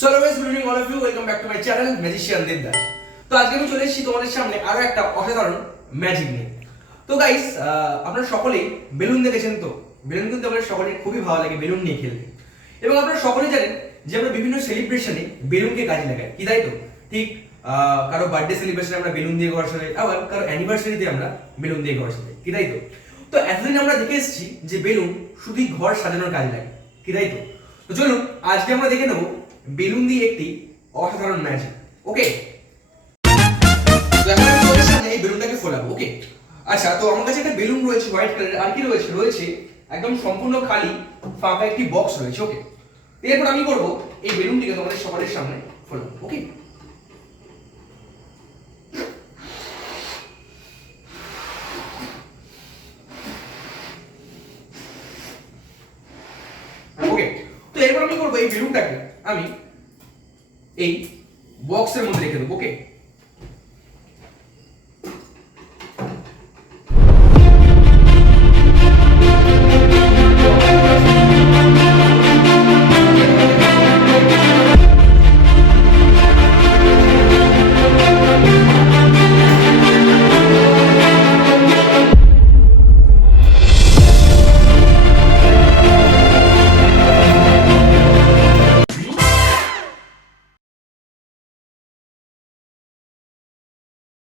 So hello guys, good evening all of you, welcome back to my channel magician Debdas. তো আজকে আমি চলে এসেছি তোমাদের সামনে আরো একটা অসাধারণ ম্যাজিক নিয়ে। তো গাইস, আপনারা সকলেই বেলুন দেখেছেন। তো বেলুন কিন্তু আমাদের সকলের খুবই ভালো লাগে বেলুন নিয়ে খেলতে, এবং আপনারা সকলেই জানেন যে আমরা বিভিন্ন সেলিব্রেশনে বেলুনকে কাজে লাগাই, কি তাই তো? ঠিক কারো বার্থডে সেলিব্রেশনে আমরা বেলুন দিয়ে ঘর সাজাই, আবার কারো অ্যানিভার্সারিতে আমরা বেলুন দিয়ে ঘর সাজাই, কি তাই তো? তো এতদিন আমরা দেখে এসেছি যে বেলুন শুধুই ঘর সাজানোর কাজে লাগে, কি তাই তো? তো চলুন আজকে আমরা দেখে নেব বেলুন দিয়ে একটি অসাধারণ ম্যাজিক। ওকে, তো এখন আমি তোমাদের সামনে এই বেলুনটাকে ফোলাবো। ওকে, আচ্ছা, তো আমার কাছে একটা বেলুন রয়েছে হোয়াইট কালারের, আর কি রয়েছে রয়েছে একদম সম্পূর্ণ খালি ফাঁকা একটি বক্স রয়েছে। ওকে, এরপর আমি করব এই বেলুনটিকে তোমাদের সবার সামনে ফোলাবো। ওকে, ওকে, তো এরপর আমি করব এই বেলুনটাকে আমি এই বক্সের মধ্যে রেখে দেবো। ওকে,